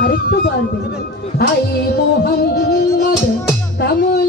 আরেকটু পারবে আই মোহাম্মদ কামলে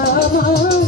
আমার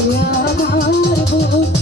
আমার